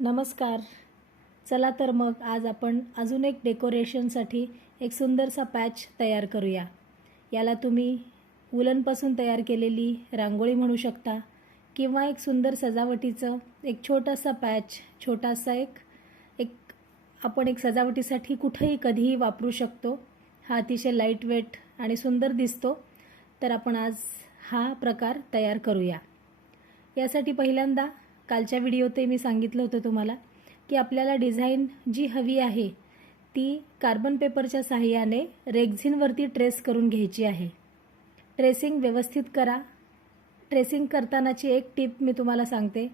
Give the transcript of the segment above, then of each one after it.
नमस्कार. चला तर मग आज आपण अजून एक डेकोरेशनसाठी एक सुंदरसा पॅच तयार करूया. याला तुम्ही उलनपासून तयार केलेली रांगोळी म्हणू शकता किंवा एक सुंदर सजावटीचं एक छोटासा पॅच छोटासा एक एक आपण एक सजावटीसाठी कुठेही कधीही वापरू शकतो. हा अतिशय लाइट वेट आणि सुंदर दिसतो. तर आपण आज हा प्रकार तयार करूया. यासाठी पहिल्यांदा कालच्या व्हिडिओतही मी सांगितलं होतं तुम्हाला की आपल्याला डिझाईन जी हवी आहे ती कार्बन पेपरच्या साहाय्याने रेग्झिनवरती ट्रेस करून घ्यायची आहे. ट्रेसिंग व्यवस्थित करा. ट्रेसिंग करतानाची एक टीप मी तुम्हाला सांगते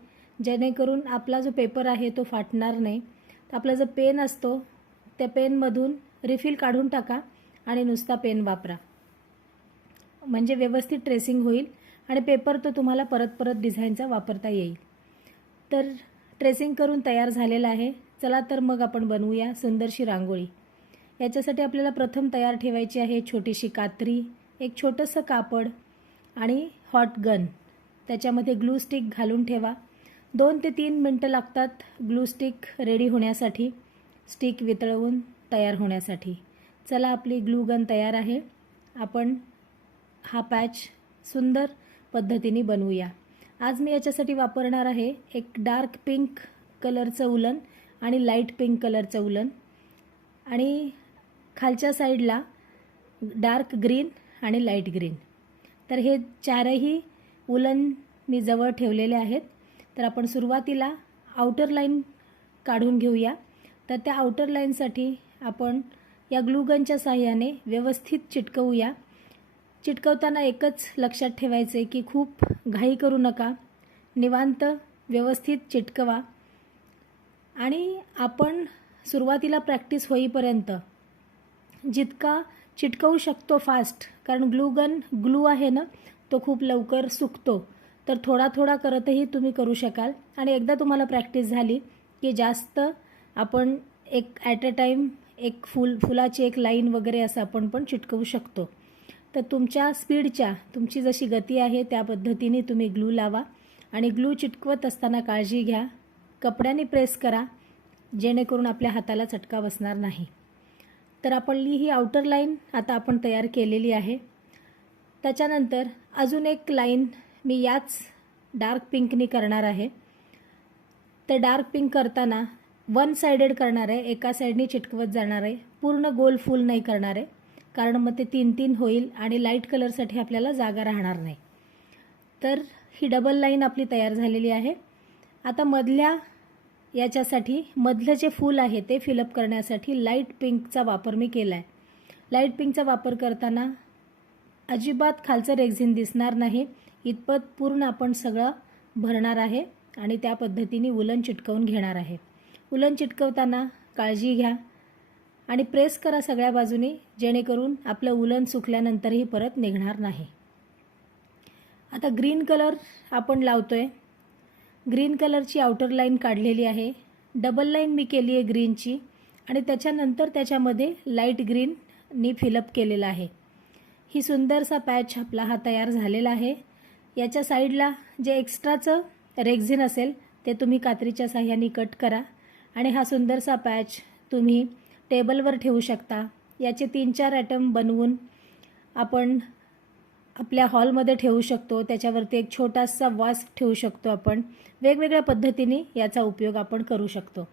जेणेकरून आपला जो पेपर आहे तो फाटणार नाही. आपला जो पेन असतो त्या पेनमधून रिफिल काढून टाका आणि नुसता पेन वापरा. म्हणजे व्यवस्थित ट्रेसिंग होईल आणि पेपर तो तुम्हाला परत परत डिझाईनचा वापरता येईल. तर ट्रेसिंग करून तयार झालेला आहे. चला तर मग आपण बनवूया सुंदरशी रांगोळी. याच्यासाठी आपल्याला प्रथम तयार ठेवायची आहे छोटीशी कात्री एक छोटंसं कापड आणि हॉट गन त्याच्यामध्ये ग्लू स्टिक घालून ठेवा. दोन ते तीन मिनटं लागतात ग्लू स्टिक रेडी होण्यासाठी स्टिक वितळवून तयार होण्यासाठी. चला आपली ग्लू गन तयार आहे. आपण हा पॅच सुंदर पद्धतीने बनवूया. आज मी याच्यासाठी वापरणार आहे एक डार्क पिंक कलरचं उलन आणि लाइट पिंक कलरचं उलन. आणि खालच्या साईडला डार्क ग्रीन आणि लाइट ग्रीन. तर हे चारही उलन मी जवळ ठेवलेले आहेत. तर आपण सुरुवातीला आउटर लाईन काढून घेऊया. तर त्या आउटर लाईनसाठी आपण या ग्लूगनच्या साह्याने व्यवस्थित चिटकवूया. चिटकवताना एकच लक्षात ठेवायचे की खूप घाई करू नका. निवांत व्यवस्थित चिटकवा. आणि आपण सुरुवातीला प्रॅक्टिस होईपर्यंत जितका चिटकवू शकतो फास्ट कारण ग्लू गन ग्लू आहे ना तो खूप लवकर सुकतो. तर थोडा थोडा करतही तुम्ही करू शकाल. आणि एकदा तुम्हाला प्रॅक्टिस झाली की जास्त आपण एक ॲट अ टाईम एक फुल फुलाची एक लाईन वगैरे असं आपण पण चिटकवू शकतो. तर तुमच्या स्पीडच्या तुमची जशी गती आहे त्या पद्धतीने तुम्ही ग्लू लावा आणि ग्लू चिटकवत असताना काळजी घ्या. कपड्याने प्रेस करा जेणेकरून आपल्या हाताला चटका बसणार नाही. तर आपली ही आउटर लाईन आता आपण तयार केलेली आहे. त्याच्यानंतर अजून एक लाईन मी याच डार्क पिंकनी करणार आहे. तर डार्क पिंक करताना वन सायडेड करणार आहे एका साईडनी चिटकवत जाणार आहे. पूर्ण गोल फुल नाही करणार आहे. कारण मग ते तीन तीन होईल आणि लाइट कलरसाठी आपल्याला जागा राहणार नाही. तर ही डबल लाईन आपली तयार झालेली आहे. आता मधल्या याच्यासाठी मधलं जे फूल आहे ते फिलअप करण्यासाठी लाइट पिंकचा वापर मी केला आहे लाइट पिंकचा वापर करताना अजिबात खालचं रेक्झिन दिसणार नाही. इतपत पूर्ण आपण सगळं भरणार आहे आणि त्या पद्धतीने उलन चिटकवून घेणार आहे. उलन चिटकवताना काळजी घ्या. आणि प्रेस करा सगळ्या बाजूनी जेणेकरून आपलं उलन सुकल्यानंतरही परत निघणार नाही. आता ग्रीन कलर आपण लावतो आहे ग्रीन कलरची आउटर लाईन काढलेली आहे. डबल लाईन मी केली आहे ग्रीनची आणि त्याच्यानंतर त्याच्यामध्ये लाइट ग्रीननी फिलअप केलेला आहे. ही सुंदरसा पॅच आपला हा तयार झालेला आहे. याच्या साईडला जे एक्स्ट्राचं रेक्झिन असेल ते तुम्ही कात्रीच्या साह्याने कट करा आणि हा सुंदरसा पॅच तुम्ही टेबलवर ठेवू शकता. याचे तीन चार ॲटम बनवून आपण आपल्या हॉलमध्ये ठेवू शकतो. त्याच्यावरती एक छोटासा वास ठेवू शकतो आपण. वेगवेगळ्या पद्धतीने याचा उपयोग आपण करू शकतो.